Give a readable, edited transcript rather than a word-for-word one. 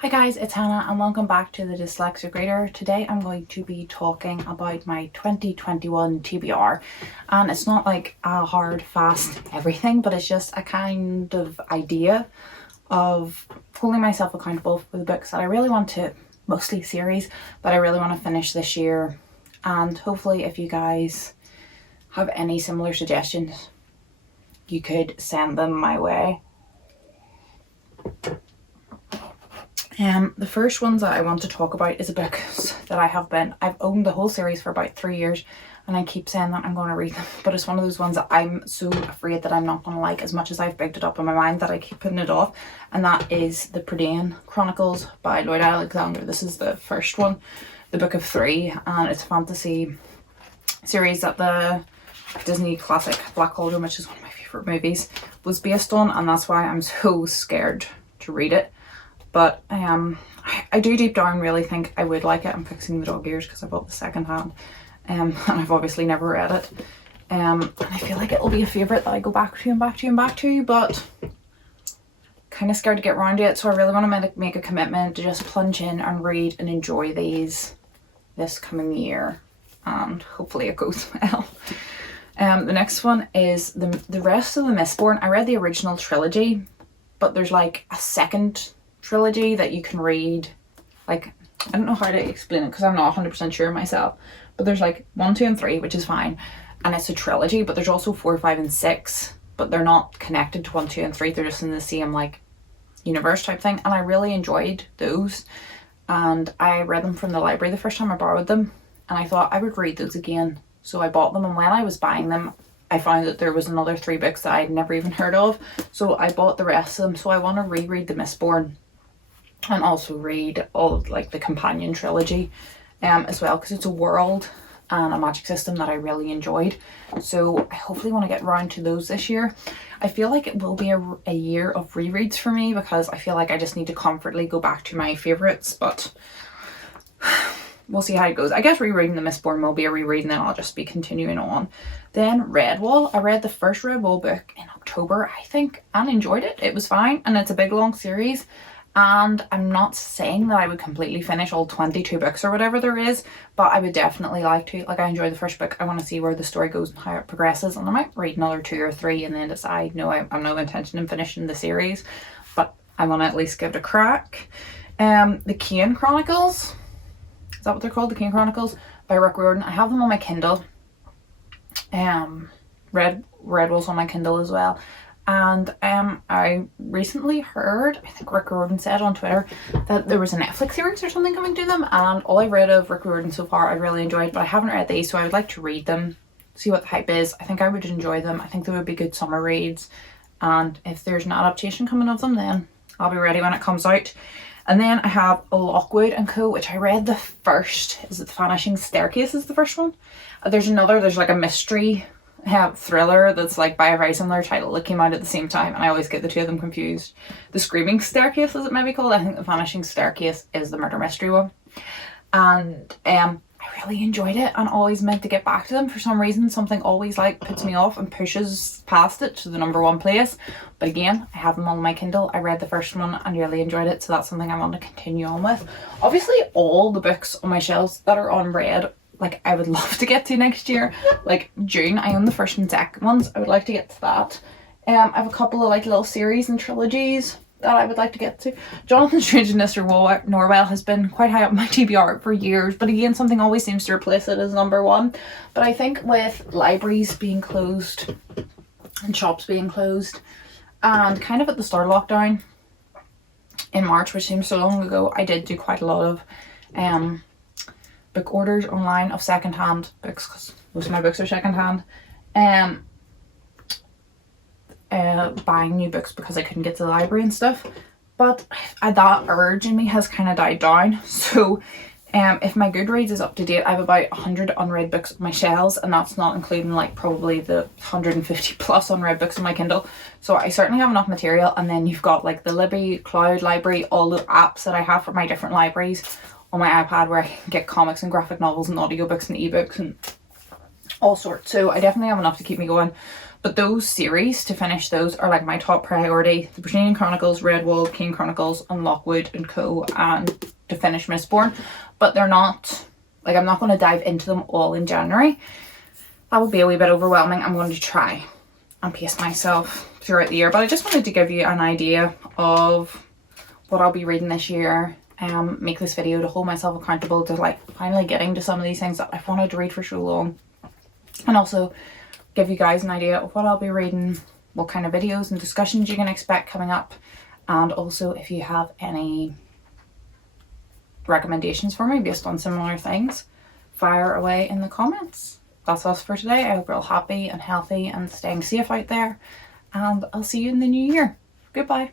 Hi guys, it's Hannah and welcome back to the Dyslexic Reader. Today I'm going to be talking about my 2021 TBR, and it's not like a hard, fast everything, but it's just a kind of idea of holding myself accountable for the books that I really want to, mostly series, that I really want to finish this year. And hopefully if you guys have any similar suggestions, you could send them my way. The first ones that I want to talk about is a book that I've owned the whole series for about 3 years, and I keep saying that I'm going to read them, but it's one of those ones that I'm so afraid that I'm not going to like as much as I've picked it up in my mind that I keep putting it off, and that is The Prydain Chronicles by Lloyd Alexander. This is the first one, the book of 3, and it's a fantasy series that the Disney classic Black Cauldron, which is one of my favourite movies, was based on, and that's why I'm so scared to read it. But I do deep down really think I would like it. I'm fixing the dog ears because I bought the second hand, and I've obviously never read it. And I feel like it'll be a favourite that I go back to and back to and back to, but kind of scared to get around to it. So I really want to make a commitment to just plunge in and read and enjoy these this coming year, and hopefully it goes well. The next one is the rest of the Mistborn. I read the original trilogy, but there's like a second trilogy that you can read. Like, I don't know how to explain it because I'm not 100% sure myself, but there's like 1, 2 and 3, which is fine, and it's a trilogy, but there's also 4, 5 and 6, but they're not connected to 1, 2 and 3. They're just in the same like universe type thing, and I really enjoyed those, and I read them from the library the first time I borrowed them, and I thought I would read those again, so I bought them. And when I was buying them, I found that there was another 3 books that I'd never even heard of, so I bought the rest of them. So I want to reread the Mistborn and also read all of like the companion trilogy as well, because it's a world and a magic system that I really enjoyed. So I hopefully want to get around to those this year. I feel like it will be a year of rereads for me, because I feel like I just need to comfortably go back to my favourites, but we'll see how it goes. I guess rereading the Mistborn will be a reread, and then I'll just be continuing on. Then Redwall. I read the first Redwall book in October, I think, and enjoyed it. It was fine, and it's a big long series, and I'm not saying that I would completely finish all 22 books or whatever there is, but I would definitely like to. Like, I enjoyed the first book. I want to see where the story goes and how it progresses, and I might read another 2 or 3 and then decide, no, I'm no intention in finishing the series, but I want to at least give it a crack. The Kane Chronicles, is that what they're called? The Kane Chronicles by Rick Riordan. I have them on my Kindle. Redwall's on my Kindle as well. And I recently heard, I think Rick Riordan said on Twitter, that there was a Netflix series or something coming to them, and all I've read of Rick Riordan so far I really enjoyed, but I haven't read these, so I would like to read them, see what the hype is. I think I would enjoy them. I think they would be good summer reads, and if there's an adaptation coming of them, then I'll be ready when it comes out. And then I have Lockwood and Co., which I read the first. Is it The Vanishing Staircase is the first one? There's like a mystery thriller that's like by a very similar title that came out at the same time, and I always get the two of them confused. The Screaming Staircase, is it maybe called? I think The Vanishing Staircase is the murder mystery one. And I really enjoyed it, and always meant to get back to them. For some reason, something always like puts me off and pushes past it to the number 1 place. But again, I have them on my Kindle. I read the first one and really enjoyed it, so that's something I want to continue on with. Obviously, all the books on my shelves that are unread, like, I would love to get to next year. Like June, I own the first and second ones. I would like to get to that. I have a couple of like little series and trilogies that I would like to get to. Jonathan Strange and Mr. Norwell has been quite high up my TBR for years, but again, something always seems to replace it as number 1. But I think with libraries being closed and shops being closed, and kind of at the start of lockdown in March, which seems so long ago, I did do quite a lot of book orders online of secondhand books, because most of my books are secondhand. Buying new books because I couldn't get to the library and stuff, but that urge in me has kind of died down. So if my Goodreads is up to date, I have about 100 unread books on my shelves, and that's not including like probably the 150 plus unread books on my Kindle. So I certainly have enough material. And then you've got like the Libby Cloud Library, all the apps that I have for my different libraries on my iPad, where I can get comics and graphic novels and audiobooks and ebooks and all sorts. So I definitely have enough to keep me going. But those series, to finish those, are like my top priority. The Britannian Chronicles, Redwall, King Chronicles, and Lockwood and Co. And to finish Mistborn. But they're not, like, I'm not going to dive into them all in January. That would be a wee bit overwhelming. I'm going to try and pace myself throughout the year. But I just wanted to give you an idea of what I'll be reading this year. Make this video to hold myself accountable to like finally getting to some of these things that I've wanted to read for so long. And also give you guys an idea of what I'll be reading, what kind of videos and discussions you can expect coming up. And also if you have any recommendations for me based on similar things, fire away in the comments. That's us for today. I hope you're all happy and healthy and staying safe out there. And I'll see you in the new year. Goodbye.